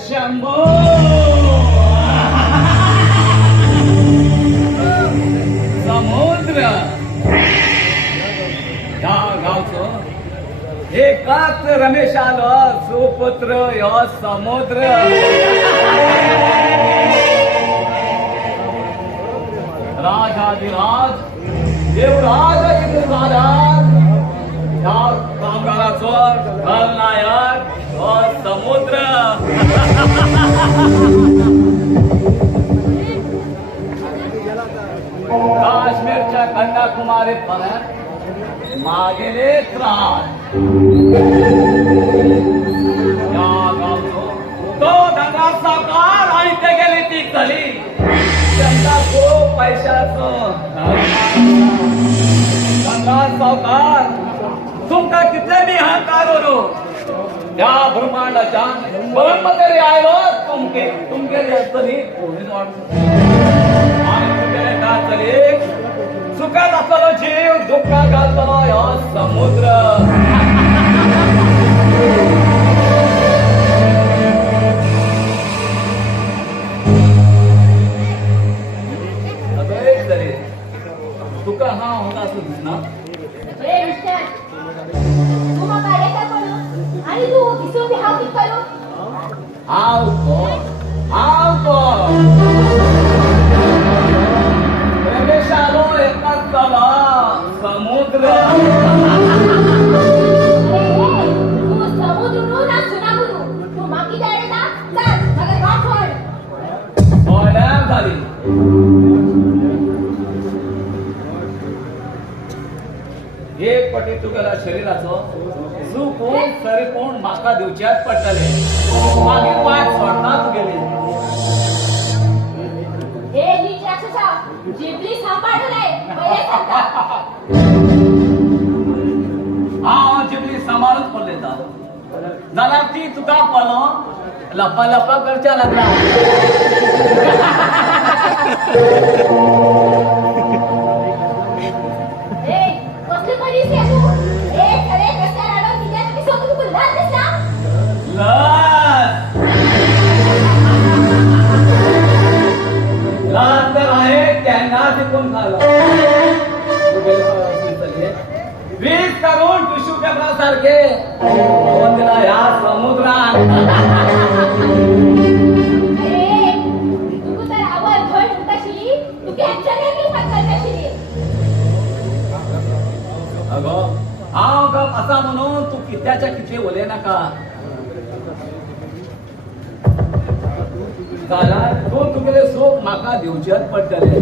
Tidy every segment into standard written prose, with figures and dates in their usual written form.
शंभू समुद्र या गावचं एकाच रमेश आलं सुपुत्र यो समुद्र राजाधिराज देवराज इंद्रराज या कामगाराचं खलनायक यो समुद्र काश्मीरच्या कन्याकुमारीपर्यंत मागेले त्रास या गावचो तो धंदा सावकार आणि ते गेली ती चली त्यांना खूप पैशाचं धंदा सावकार तुमका कितले बी अहंकार करू त्या ब्रह्मांडाच्या ब्रह्मचारी आयलो तुमके असतली कोणीच वाटत आणि तुमके काय चली सुखात असलो जीव दुःखात घालतलो ह्यो समुद्र तुका हा होता असं दिसना रमेश आलो एकाच चला समुद्र झाली एक पटी तुगेला शरीराचं सुख सरे कोण माका दिवच्यात पडटले मागीर वाट सोडना तुगेली हांव जिबली सांबाळून पडलेता जाल्यार ती तुका पळो लपा लपा करच्या लागला लाज तर आहे त्यांना शिकून झालं वीज करून टिश्यू पेपर सारखे दिला या समुद्रात अगो हांव गप असा म्हणून तू कित्याच्या कितले उलय नाका जाल्यार तू तुगेले सूख म्हाका दिवचेच पडटले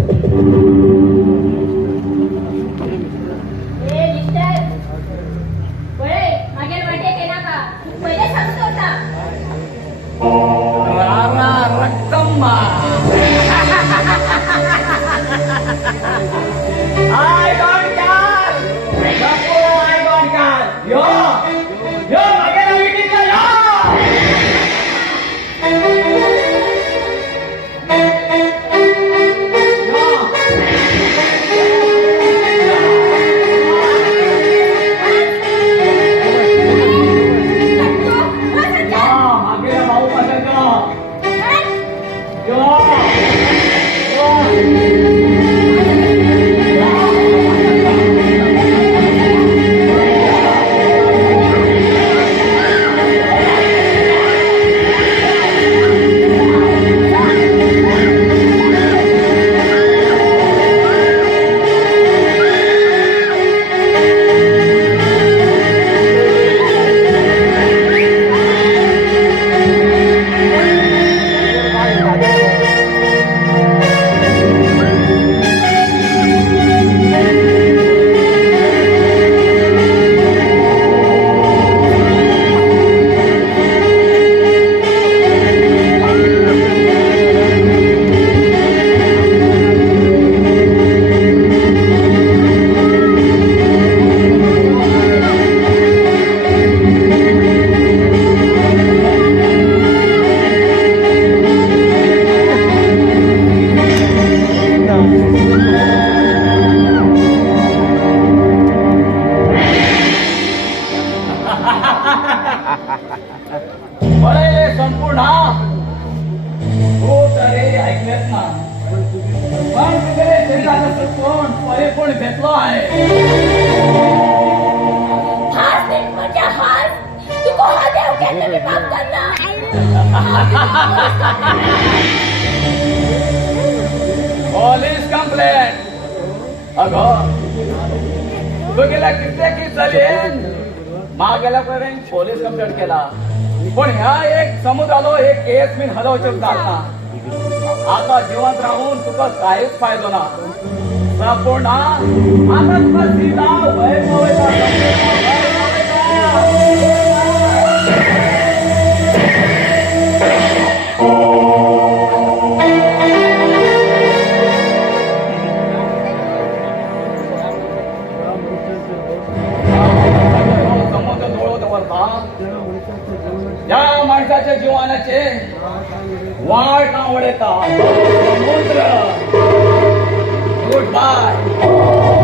रक्तम्मा I don't care. I don't care. Yo, magana meeting yo. ना पण तुझे शरीराला कोण परिपूर्ण घेतलो आहे हास नीट म्हणजे हास तू कोहा देव घेतलं मी माफ करना पोलीस कंप्लेंट अगो तू गेल्या कित्येक झाली मागेल्यापर्यंत पोलीस कंप्लेंट केला पण ह्या एक समुद्रालो एक केस मी हलवचक जाता आता जिवंत राहून तुका काहीच फायदो ना संपूर्ण आता तुका सीधा समुद्र डोळत वरता या माणसाच्या जीवनाचे वाढ ना वडता समुद्र गुड बाय